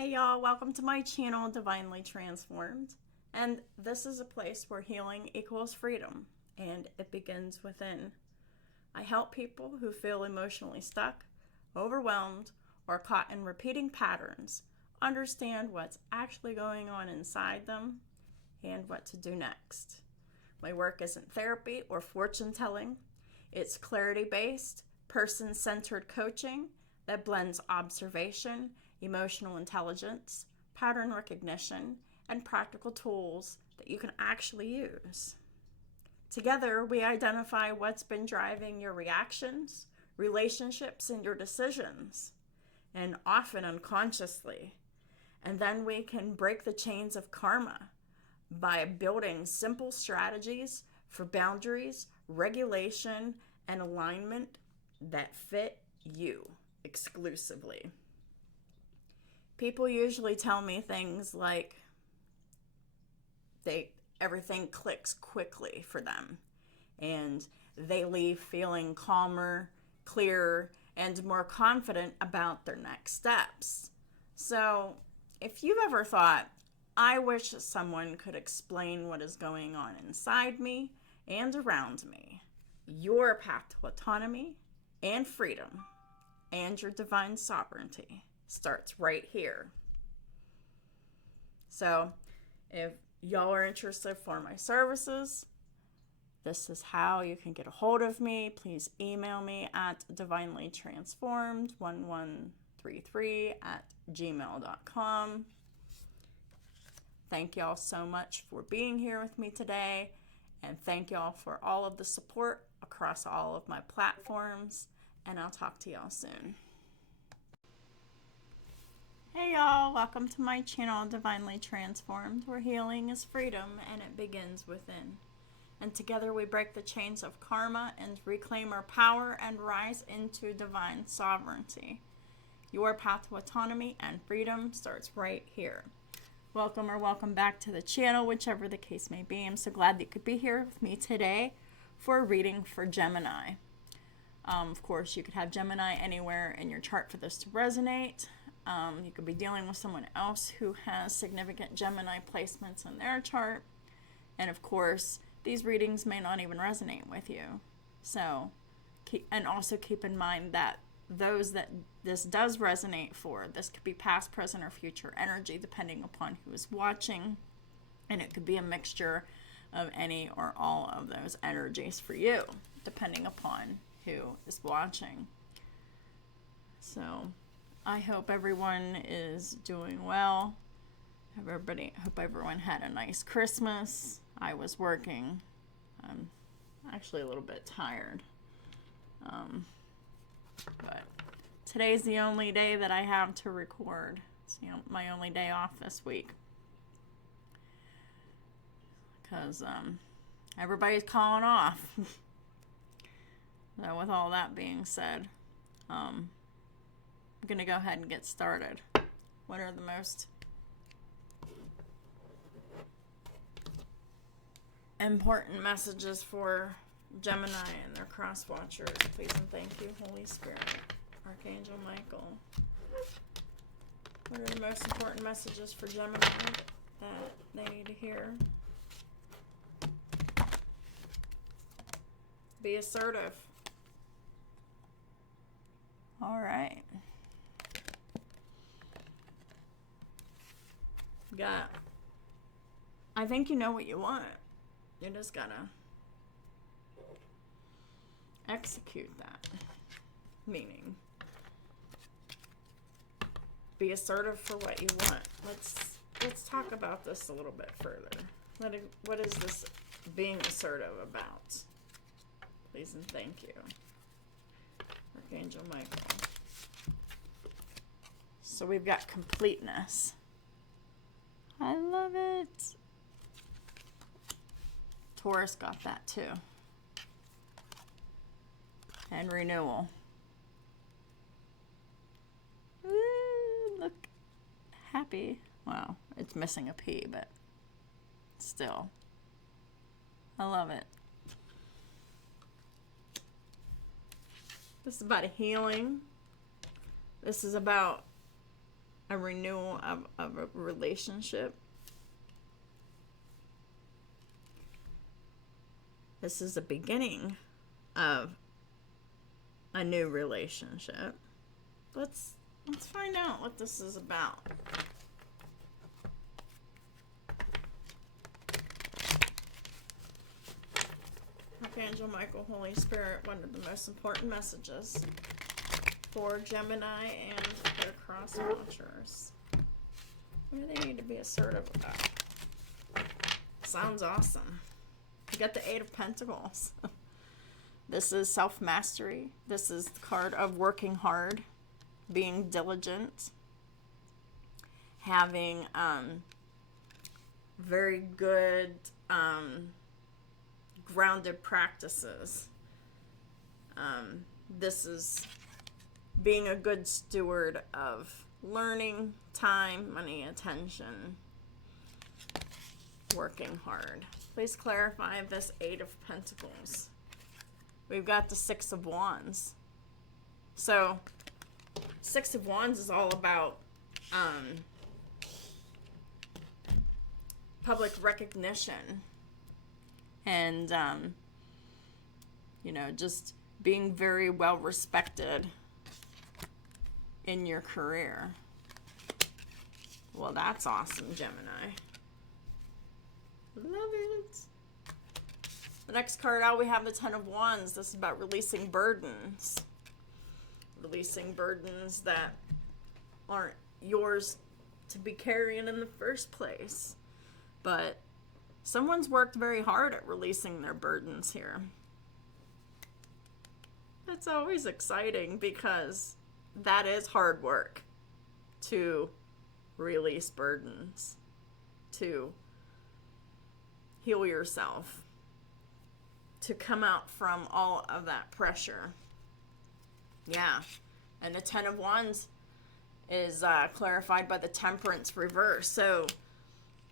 Hey y'all, welcome to my channel, Divinely Transformed. And this is a place where healing equals freedom, and it begins within. I help people who feel emotionally stuck, overwhelmed, or caught in repeating patterns understand what's actually going on inside them and what to do next. My work isn't therapy or fortune telling, it's clarity based, person centered coaching that blends observation, emotional intelligence, pattern recognition, and practical tools that you can actually use. Together, we identify what's been driving your reactions, relationships, and your decisions, and often unconsciously. And then we can break the chains of karma by building simple strategies for boundaries, regulation, and alignment that fit you exclusively. People usually tell me things like everything clicks quickly for them and they leave feeling calmer, clearer, and more confident about their next steps. So, if you've ever thought, I wish someone could explain what is going on inside me and around me, your path to autonomy and freedom and your divine sovereignty starts right here. So, if y'all are interested for my services, this is how you can get a hold of me. Please email me at divinelytransformed1133@gmail.com. Thank y'all so much for being here with me today, and thank y'all for all of the support across all of my platforms, and I'll talk to y'all soon. Hey y'all, welcome to my channel, Divinely Transformed, where healing is freedom and it begins within. And together we break the chains of karma and reclaim our power and rise into divine sovereignty. Your path to autonomy and freedom starts right here. Welcome or welcome back to the channel, whichever the case may be. I'm so glad that you could be here with me today for a reading for Gemini. Of course, you could have Gemini anywhere in your chart for this to resonate. You could be dealing with someone else who has significant Gemini placements in their chart. And of course, these readings may not even resonate with you. So, also keep in mind that those that this does resonate for, this could be past, present, or future energy, depending upon who is watching. And it could be a mixture of any or all of those energies for you, depending upon who is watching. So, I hope everyone is doing well. Hope everyone had a nice Christmas. I was working. I'm actually a little bit tired. But today's the only day that I have to record. It's my only day off this week. Because everybody's calling off. So with all that being said, I'm going to go ahead and get started. What are the most important messages for Gemini and their cross watchers? Please and thank you, Holy Spirit, Archangel Michael. What are the most important messages for Gemini that they need to hear? Be assertive. All right. I think you know what you want. You just gotta execute that. Meaning, be assertive for what you want. Let's talk about this a little bit further. What is this being assertive about? Please and thank you, Archangel Michael. So we've got completeness. I love it. Taurus got that too. And renewal. Ooh, look. Happy. Wow, it's missing a P, but still. I love it. This is about healing. This is about a renewal of a relationship. This is the beginning of a new relationship. Let's find out what this is about. Archangel Michael, Holy Spirit, one of the most important messages for Gemini and their cross watchers. What do they need to be assertive about? Sounds awesome. You got the Eight of Pentacles. This is self-mastery. This is the card of working hard, being diligent, having very good grounded practices. This is being a good steward of learning, time, money, attention, working hard. Please clarify this Eight of Pentacles. We've got the Six of Wands. So, Six of Wands is all about public recognition and, just being very well respected in your career. Well, that's awesome, Gemini. Love it. The next card out, we have the Ten of Wands. This is about releasing burdens. Releasing burdens that aren't yours to be carrying in the first place. But someone's worked very hard at releasing their burdens here. It's always exciting because that is hard work to release burdens, to heal yourself, to come out from all of that pressure. Yeah, and the Ten of Wands is clarified by the Temperance reverse. So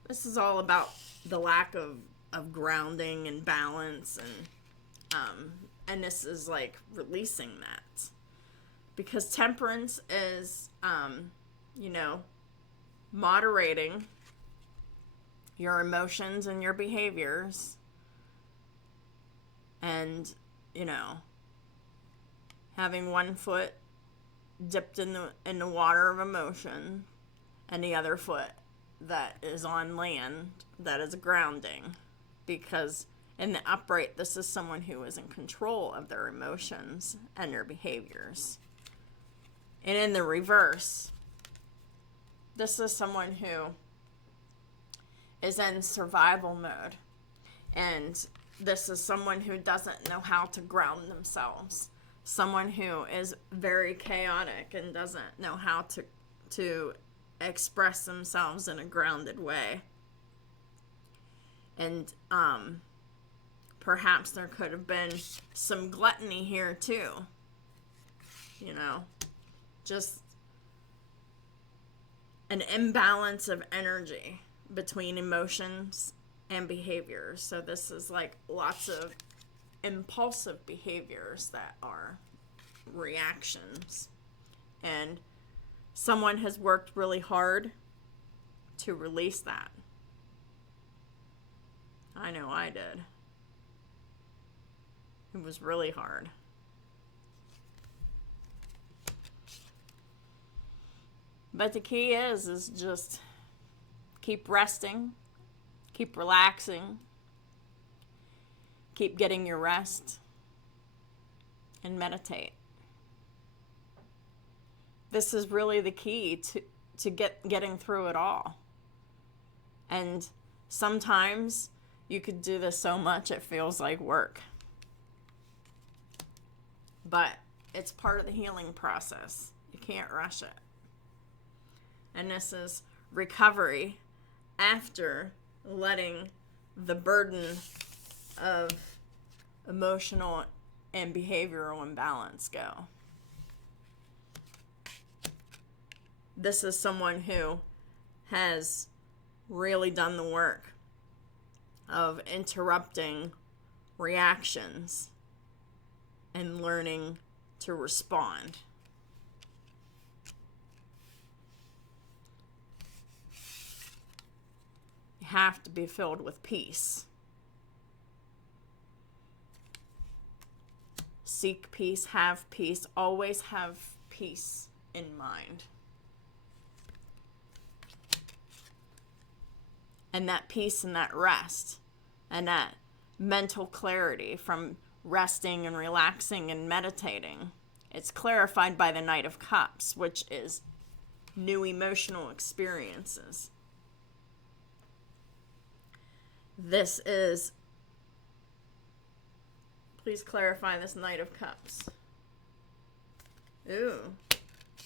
this is all about the lack of grounding and balance, and this is like releasing that. Because Temperance is, moderating your emotions and your behaviors, and, having one foot dipped in the water of emotion, and the other foot that is on land, that is grounding. Because in the upright, this is someone who is in control of their emotions and their behaviors. And in the reverse, this is someone who is in survival mode. And this is someone who doesn't know how to ground themselves. Someone who is very chaotic and doesn't know how to express themselves in a grounded way. And perhaps there could have been some gluttony here too. Just an imbalance of energy between emotions and behaviors. So this is like lots of impulsive behaviors that are reactions. And someone has worked really hard to release that. I know I did. It was really hard. But the key is just keep resting, keep relaxing, keep getting your rest, and meditate. This is really the key to getting through it all. And sometimes you could do this so much it feels like work. But it's part of the healing process. You can't rush it. And this is recovery after letting the burden of emotional and behavioral imbalance go. This is someone who has really done the work of interrupting reactions and learning to respond. have to be filled with peace. Seek peace, have peace, always have peace in mind. And that peace and that rest and that mental clarity from resting and relaxing and meditating, it's clarified by the Knight of Cups, which is new emotional experiences. This is, please clarify this Knight of Cups. Ooh,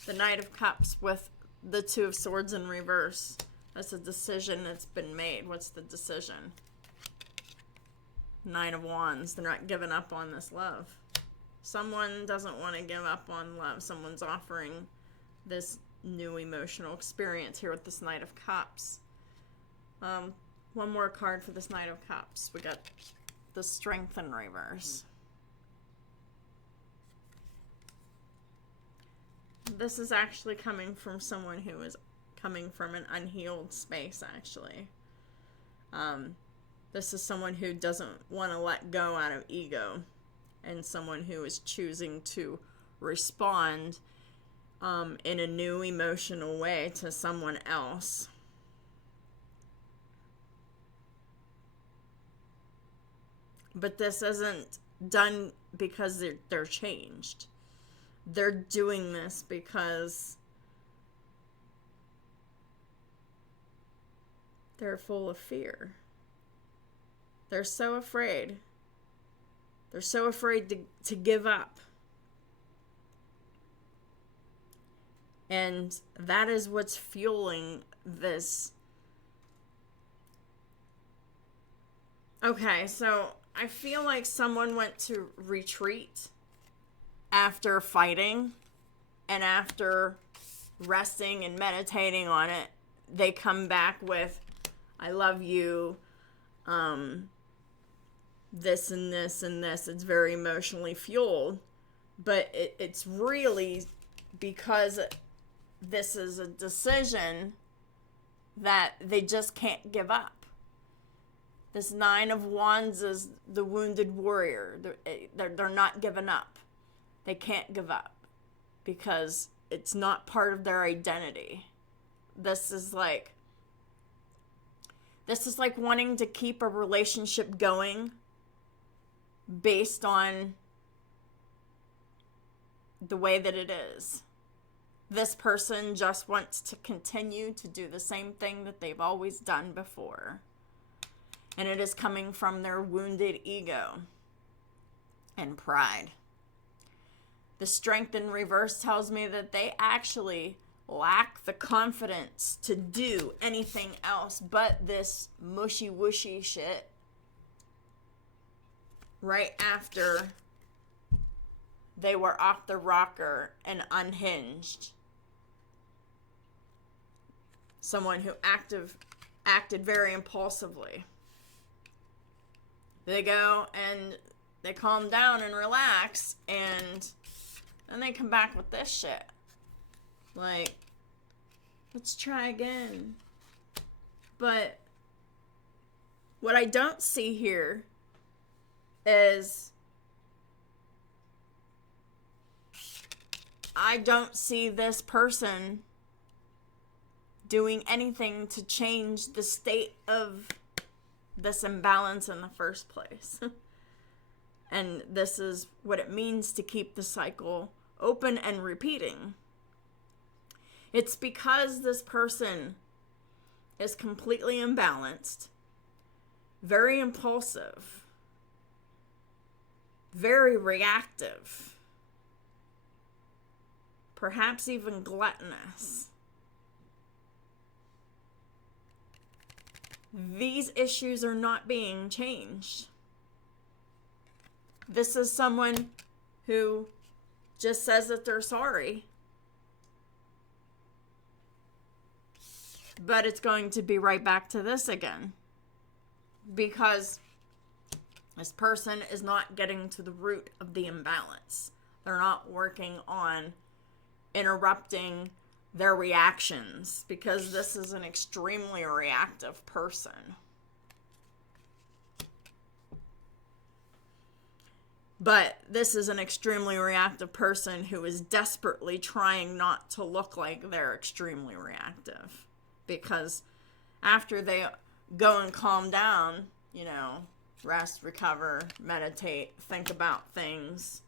the Knight of Cups with the Two of Swords in reverse. That's a decision that's been made. What's the decision? Knight of Wands. They're not giving up on this love. Someone doesn't want to give up on love. Someone's offering this new emotional experience here with this Knight of Cups. One more card for this Knight of Cups. We got the Strength in reverse. This is actually coming from someone who is coming from an unhealed space, actually. This is someone who doesn't want to let go out of ego, and someone who is choosing to respond in a new emotional way to someone else. But this isn't done because they're changed. They're doing this because they're full of fear. They're so afraid. They're so afraid to give up. And that is what's fueling this. Okay, so I feel like someone went to retreat after fighting, and after resting and meditating on it, they come back with, I love you, this and this and this. It's very emotionally fueled, but it's really because this is a decision that they just can't give up. This Nine of Wands is the wounded warrior. They're not giving up. They can't give up because it's not part of their identity. This is like wanting to keep a relationship going based on the way that it is. This person just wants to continue to do the same thing that they've always done before. And it is coming from their wounded ego and pride. The Strength in reverse tells me that they actually lack the confidence to do anything else but this mushy-wushy shit right after they were off the rocker and unhinged. Someone who acted very impulsively. They go and they calm down and relax, and then they come back with this shit. Like, let's try again. But what I don't see here is I don't see this person doing anything to change the state of this imbalance in the first place. And this is what it means to keep the cycle open and repeating. It's because this person is completely imbalanced, very impulsive, very reactive, perhaps even gluttonous. These issues are not being changed. This is someone who just says that they're sorry, but it's going to be right back to this again, because this person is not getting to the root of the imbalance. They're not working on interrupting their reactions, because this is an extremely reactive person. But this is an extremely reactive person who is desperately trying not to look like they're extremely reactive. Because after they go and calm down, you know, rest, recover, meditate, think about things,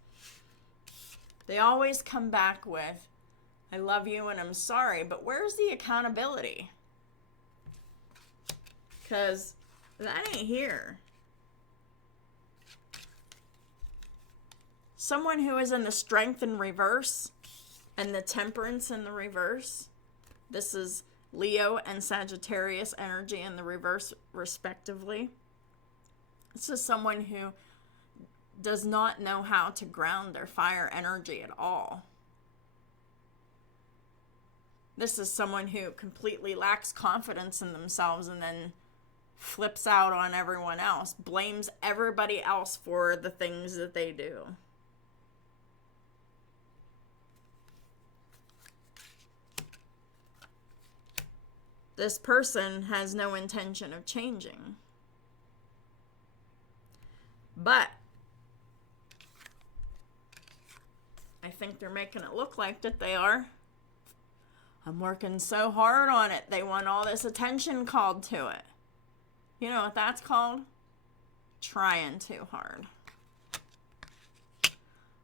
they always come back with, I love you and I'm sorry, but where's the accountability? Because that ain't here. Someone who is in the strength in reverse and the temperance in the reverse, this is Leo and Sagittarius energy in the reverse respectively. This is someone who does not know how to ground their fire energy at all. This is someone who completely lacks confidence in themselves and then flips out on everyone else, blames everybody else for the things that they do. This person has no intention of changing. But I think they're making it look like that they are. I'm working so hard on it. They want all this attention called to it. You know what that's called? Trying too hard.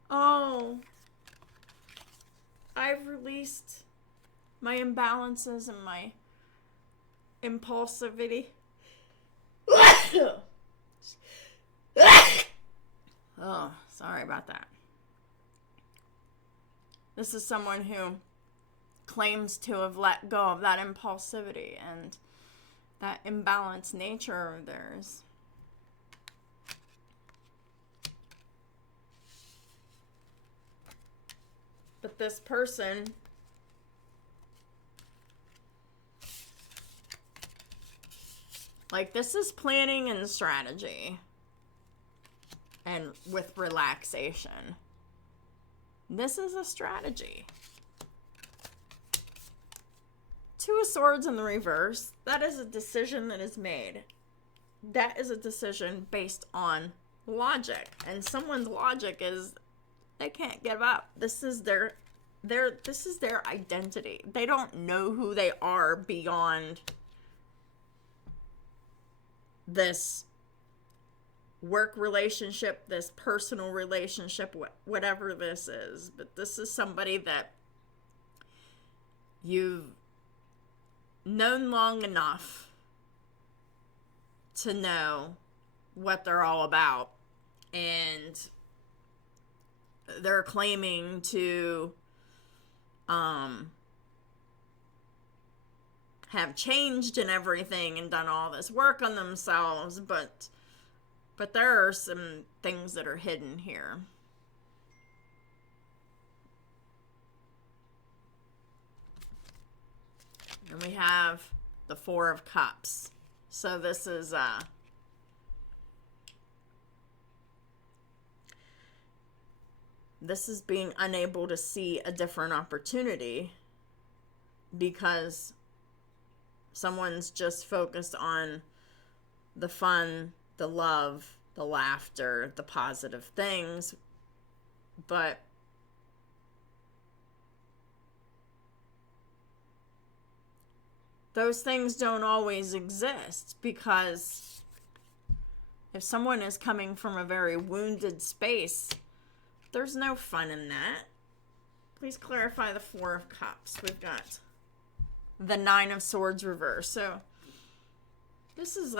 Oh, I've released my imbalances and my impulsivity. Oh, sorry about that. This is someone who claims to have let go of that impulsivity and that imbalanced nature of theirs. But this person this is planning and strategy and with relaxation. This is a strategy. Two of Swords in the reverse, that is a decision that is made. That is a decision based on logic. And someone's logic is they can't give up. This is their identity. They don't know who they are beyond this work relationship, this personal relationship, whatever this is. But this is somebody that you've known long enough to know what they're all about. And they're claiming to have changed and everything and done all this work on themselves, but there are some things that are hidden here. And we have the Four of Cups. So this is being unable to see a different opportunity because someone's just focused on the fun, the love, the laughter, the positive things, but those things don't always exist, because if someone is coming from a very wounded space, there's no fun in that. Please clarify the Four of Cups. We've got the Nine of Swords reverse. So this is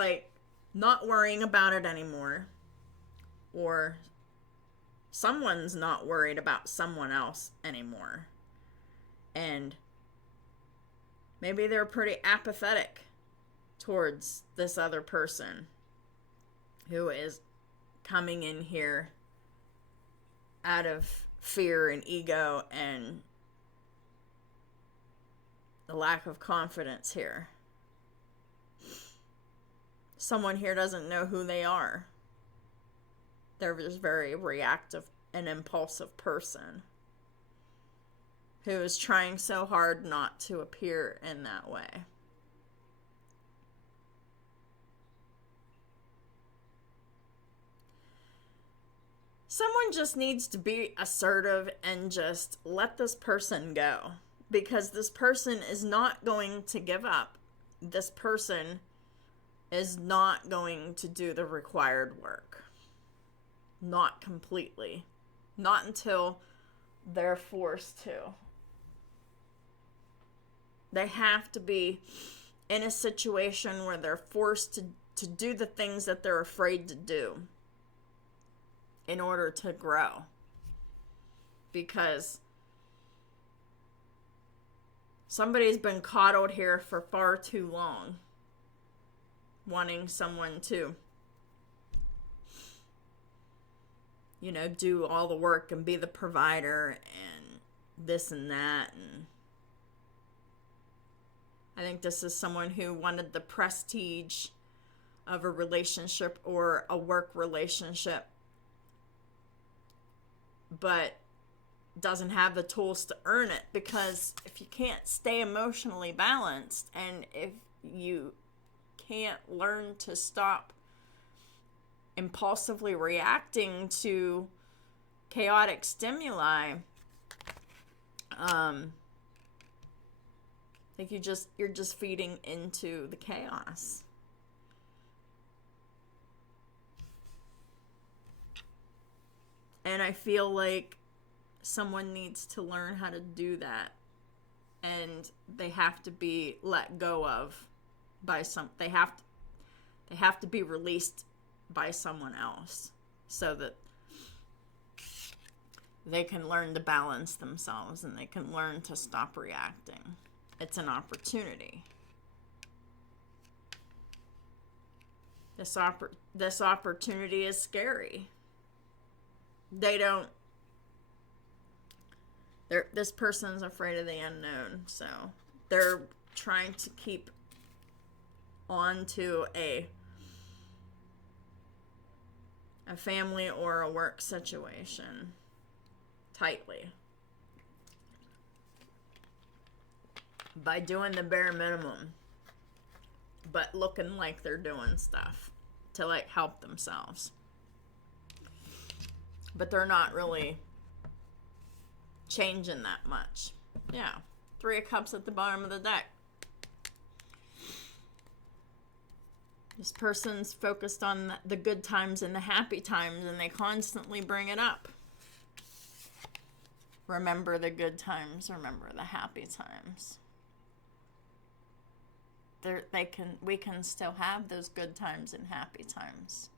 not worrying about it anymore, or someone's not worried about someone else anymore, and maybe they're pretty apathetic towards this other person who is coming in here out of fear and ego and the lack of confidence here. Someone here doesn't know who they are. They're just very reactive and impulsive person. who is trying so hard not to appear in that way. Someone just needs to be assertive and just let this person go, because this person is not going to give up. This person is not going to do the required work. Not completely. Not until they're forced to. They have to be in a situation where they're forced to do the things that they're afraid to do in order to grow. Because somebody's been coddled here for far too long, wanting someone to, do all the work and be the provider and this and that. And I think this is someone who wanted the prestige of a relationship or a work relationship, but doesn't have the tools to earn it, because if you can't stay emotionally balanced and if you can't learn to stop impulsively reacting to chaotic stimuli, I think you're just feeding into the chaos. And I feel like someone needs to learn how to do that, and they have to be let go of by they have to be released by someone else so that they can learn to balance themselves and they can learn to stop reacting. It's an opportunity. This opportunity is scary. This person's afraid of the unknown, so they're trying to keep on to a family or a work situation tightly by doing the bare minimum, but looking like they're doing stuff to help themselves. But they're not really changing that much. Yeah. 3 of Cups at the bottom of the deck. This person's focused on the good times and the happy times, and they constantly bring it up. Remember the good times, remember the happy times. We can still have those good times and happy times.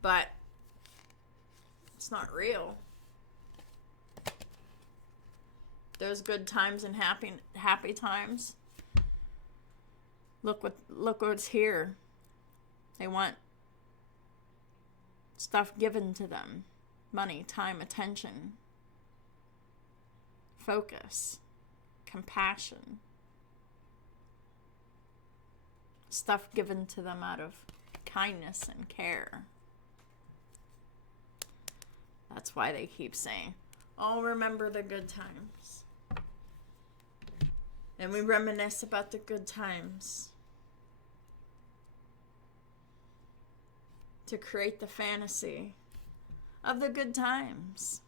But it's not real. Those good times and happy times. Look what's here. They want stuff given to them. Money, time, attention, focus, compassion. Stuff given to them out of kindness and care. That's why they keep saying, oh, remember the good times. And we reminisce about the good times to create the fantasy of the good times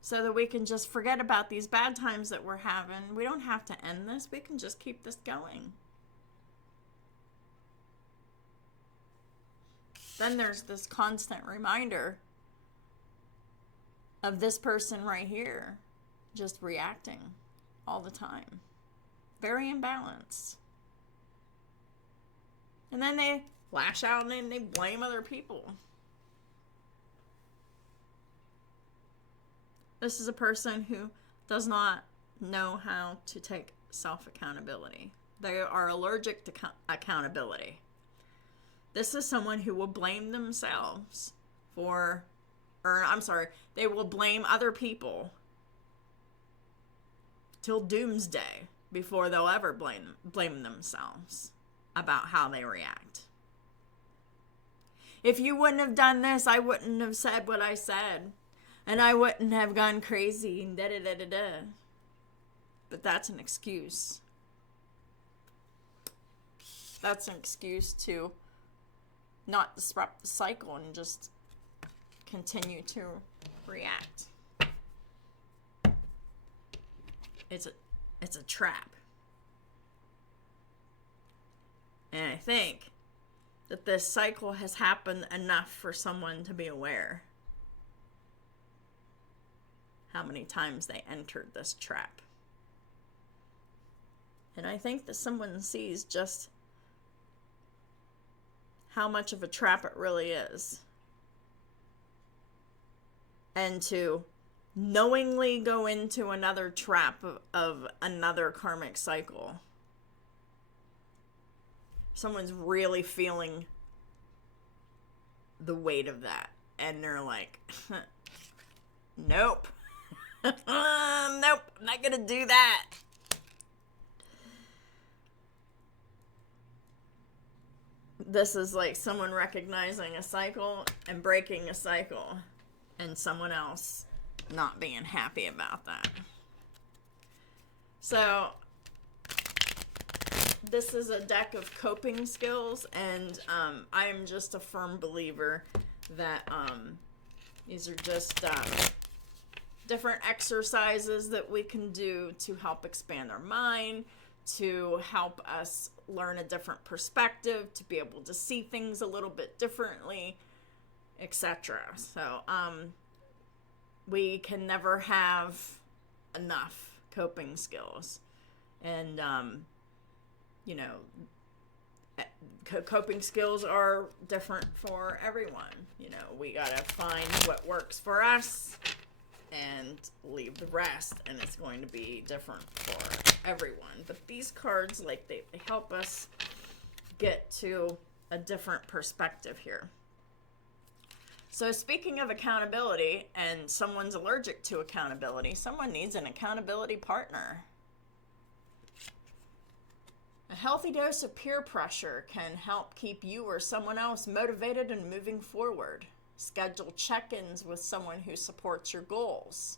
so that we can just forget about these bad times that we're having. We don't have to end this. We can just keep this going. Then there's this constant reminder of this person right here just reacting all the time. Very imbalanced. And then they lash out and they blame other people. This is a person who does not know how to take self-accountability. They are allergic to accountability. This is someone who will blame themselves they will blame other people till doomsday before they'll ever blame themselves about how they react. If you wouldn't have done this, I wouldn't have said what I said. and I wouldn't have gone crazy and da-da-da-da-da. But that's an excuse. That's an excuse to not disrupt the cycle and just continue to react. It's a trap. And I think that this cycle has happened enough for someone to be aware how many times they entered this trap. And I think that someone sees just how much of a trap it really is. And to knowingly go into another trap of another karmic cycle. Someone's really feeling the weight of that. And they're like, nope. Nope, I'm not gonna do that. This is like someone recognizing a cycle and breaking a cycle, and someone else not being happy about that. So, this is a deck of coping skills, and I am just a firm believer that these are just different exercises that we can do to help expand our mind, to help us learn a different perspective, to be able to see things a little bit differently, etc. So, we can never have enough coping skills. And, you know, coping skills are different for everyone. You know, we gotta find what works for us and leave the rest, and it's going to be different for everyone. But these cards, like, they help us get to a different perspective here. So speaking of accountability, and someone's allergic to accountability, someone needs an accountability partner. A healthy dose of peer pressure can help keep you or someone else motivated and moving forward. Schedule check-ins with someone who supports your goals.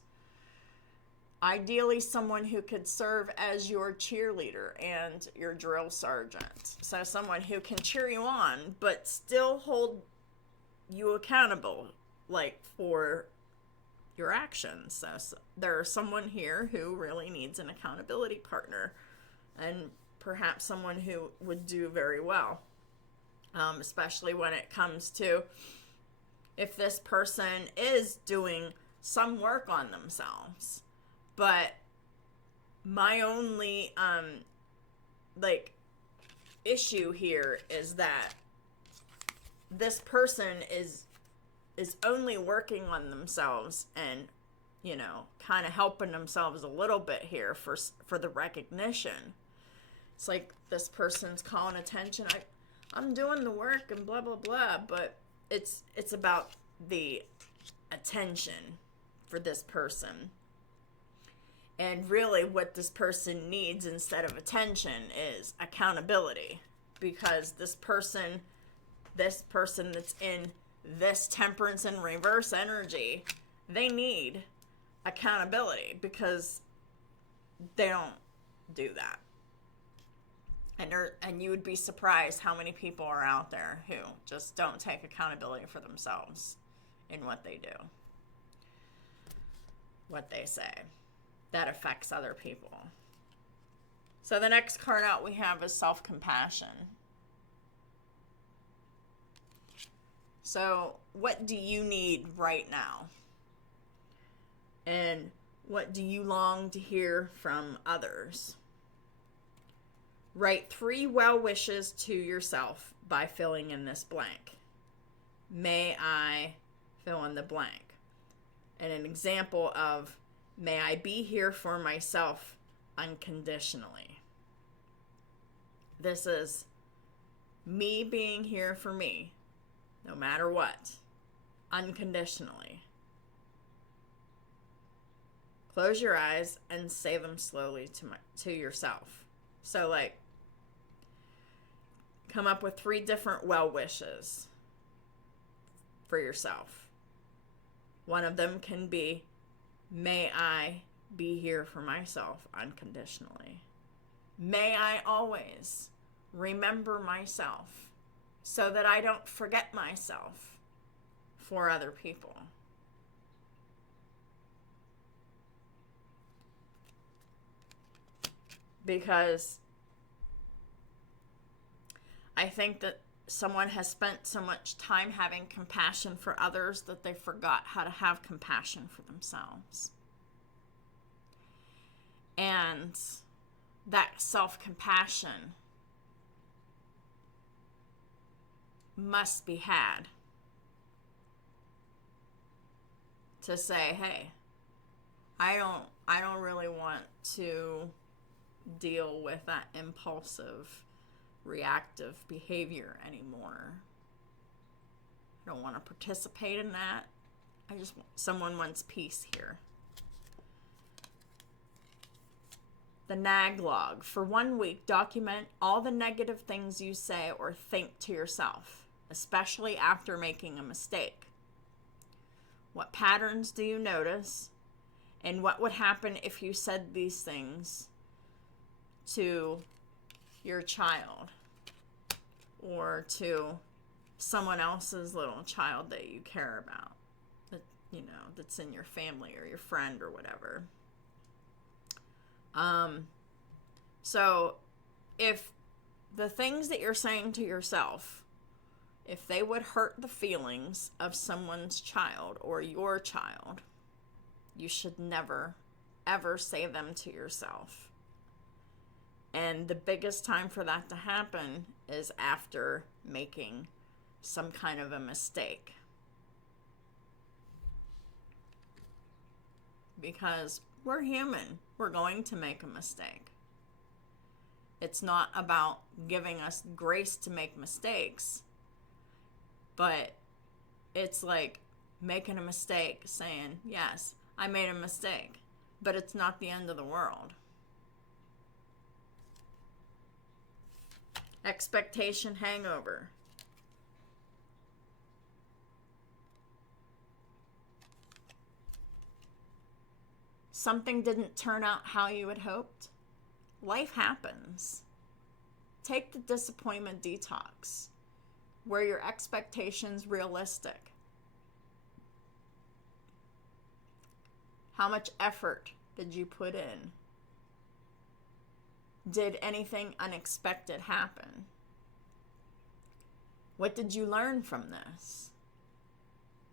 Ideally, someone who could serve as your cheerleader and your drill sergeant. So someone who can cheer you on, but still hold you accountable, like, for your actions. So there's someone here who really needs an accountability partner, and perhaps someone who would do very well, especially when it comes to if this person is doing some work on themselves. But my only issue here is that this person is only working on themselves and, you know, kind of helping themselves a little bit here for the recognition. It's like this person's calling attention. I'm doing the work and blah blah blah, but it's about the attention for this person. And really what this person needs instead of attention is accountability, because this person that's in this temperance and reverse energy, they need accountability because they don't do that. And you would be surprised how many people are out there who just don't take accountability for themselves in what they do, what they say. That affects other people. So the next card out we have is self-compassion. So what do you need right now? And what do you long to hear from others? Write 3 well wishes to yourself by filling in this blank. May I fill in the blank. And an example of, may I be here for myself unconditionally. This is me being here for me, no matter what, unconditionally. Close your eyes and say them slowly to yourself. So, like, come up with 3 different well wishes for yourself. One of them can be, may I be here for myself unconditionally. May I always remember myself so that I don't forget myself for other people. Because I think that someone has spent so much time having compassion for others that they forgot how to have compassion for themselves. And that self-compassion must be had to say, hey, I don't really want to deal with that impulsive, reactive behavior anymore. I don't want to participate in that. Someone wants peace here. The nag log. For 1 week, document all the negative things you say or think to yourself, especially after making a mistake. What patterns do you notice? And what would happen if you said these things to your child or to someone else's little child that you care about, that, that's in your family or your friend or whatever. So if the things that you're saying to yourself, if they would hurt the feelings of someone's child or your child, you should never, ever say them to yourself. And the biggest time for that to happen is after making some kind of a mistake. Because we're human. We're going to make a mistake. It's not about giving us grace to make mistakes, but it's like making a mistake, saying, yes, I made a mistake, but it's not the end of the world. Expectation hangover. Something didn't turn out how you had hoped. Life happens. Take the disappointment detox. Were your expectations realistic? How much effort did you put in? Did anything unexpected happen? What did you learn from this?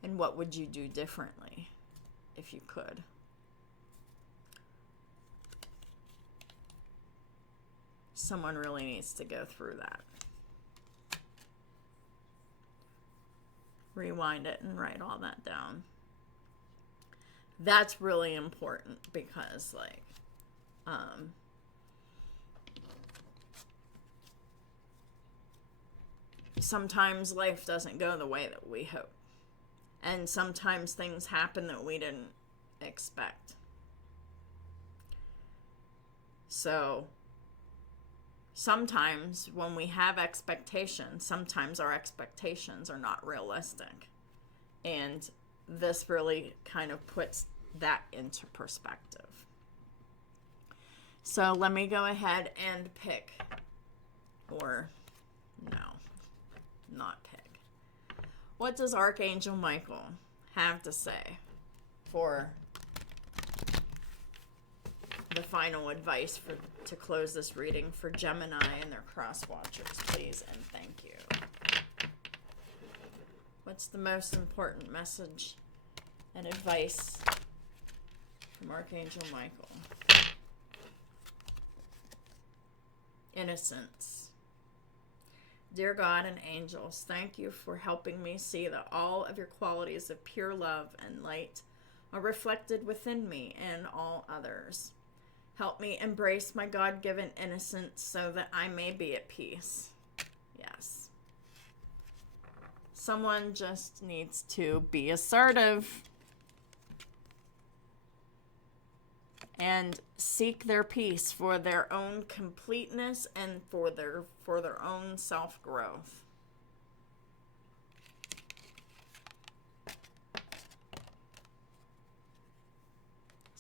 And what would you do differently if you could? Someone really needs to go through that. Rewind it and write all that down. That's really important because, sometimes life doesn't go the way that we hope. And sometimes things happen that we didn't expect. So sometimes when we have expectations, sometimes our expectations are not realistic. And this really kind of puts that into perspective. So let me go ahead and pick, or no, not pick. What does Archangel Michael have to say for the final advice to close this reading for Gemini and their cross watchers, please and thank you. What's the most important message and advice from Archangel Michael? Innocence. Dear God and angels, thank you for helping me see that all of your qualities of pure love and light are reflected within me and all others. Help me embrace my God-given innocence so that I may be at peace. Yes. Someone just needs to be assertive and seek their peace for their own completeness and for their own self-growth.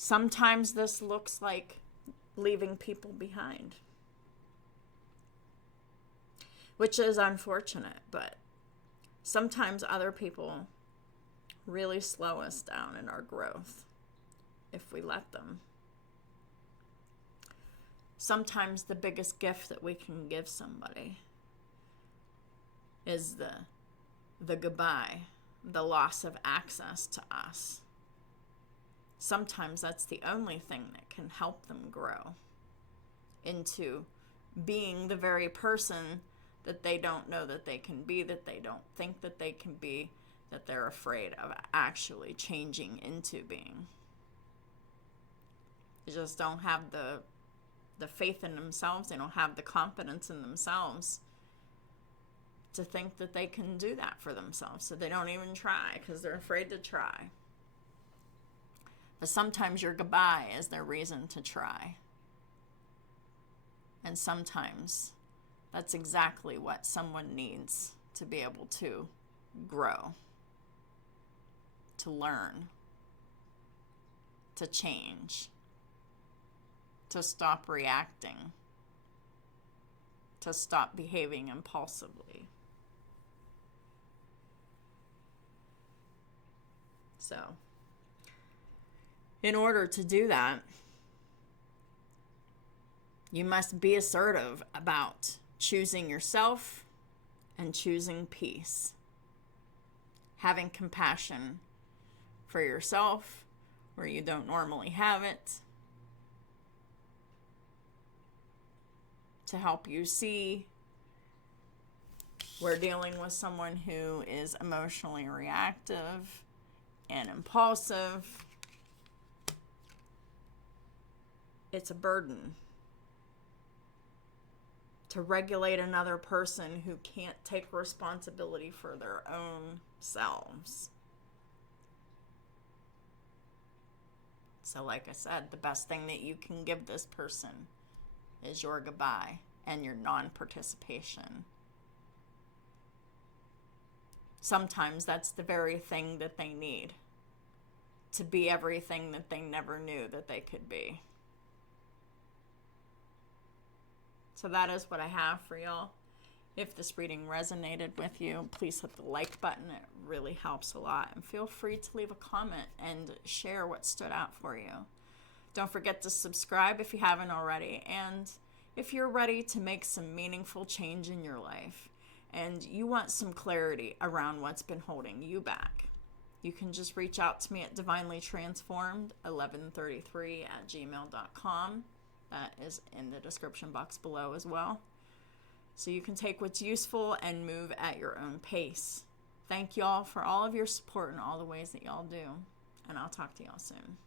Sometimes this looks like leaving people behind, which is unfortunate, but sometimes other people really slow us down in our growth if we let them. Sometimes the biggest gift that we can give somebody is the goodbye, the loss of access to us. Sometimes that's the only thing that can help them grow into being the very person that they don't know that they can be, that they don't think that they can be, that they're afraid of actually changing into being. They just don't have the faith in themselves. They don't have the confidence in themselves to think that they can do that for themselves. So they don't even try because they're afraid to try. But sometimes your goodbye is their reason to try. And sometimes that's exactly what someone needs to be able to grow, to learn, to change, to stop reacting, to stop behaving impulsively. So, in order to do that, you must be assertive about choosing yourself and choosing peace. Having compassion for yourself where you don't normally have it, to help you see we're dealing with someone who is emotionally reactive and impulsive. It's a burden to regulate another person who can't take responsibility for their own selves. So like I said, the best thing that you can give this person is your goodbye and your non-participation. Sometimes that's the very thing that they need to be everything that they never knew that they could be. So that is what I have for y'all. If this reading resonated with you, please hit the like button. It really helps a lot. And feel free to leave a comment and share what stood out for you. Don't forget to subscribe if you haven't already. And if you're ready to make some meaningful change in your life and you want some clarity around what's been holding you back, you can just reach out to me at divinelytransformed1133@gmail.com. That is in the description box below as well. So you can take what's useful and move at your own pace. Thank y'all for all of your support and all the ways that y'all do. And I'll talk to y'all soon.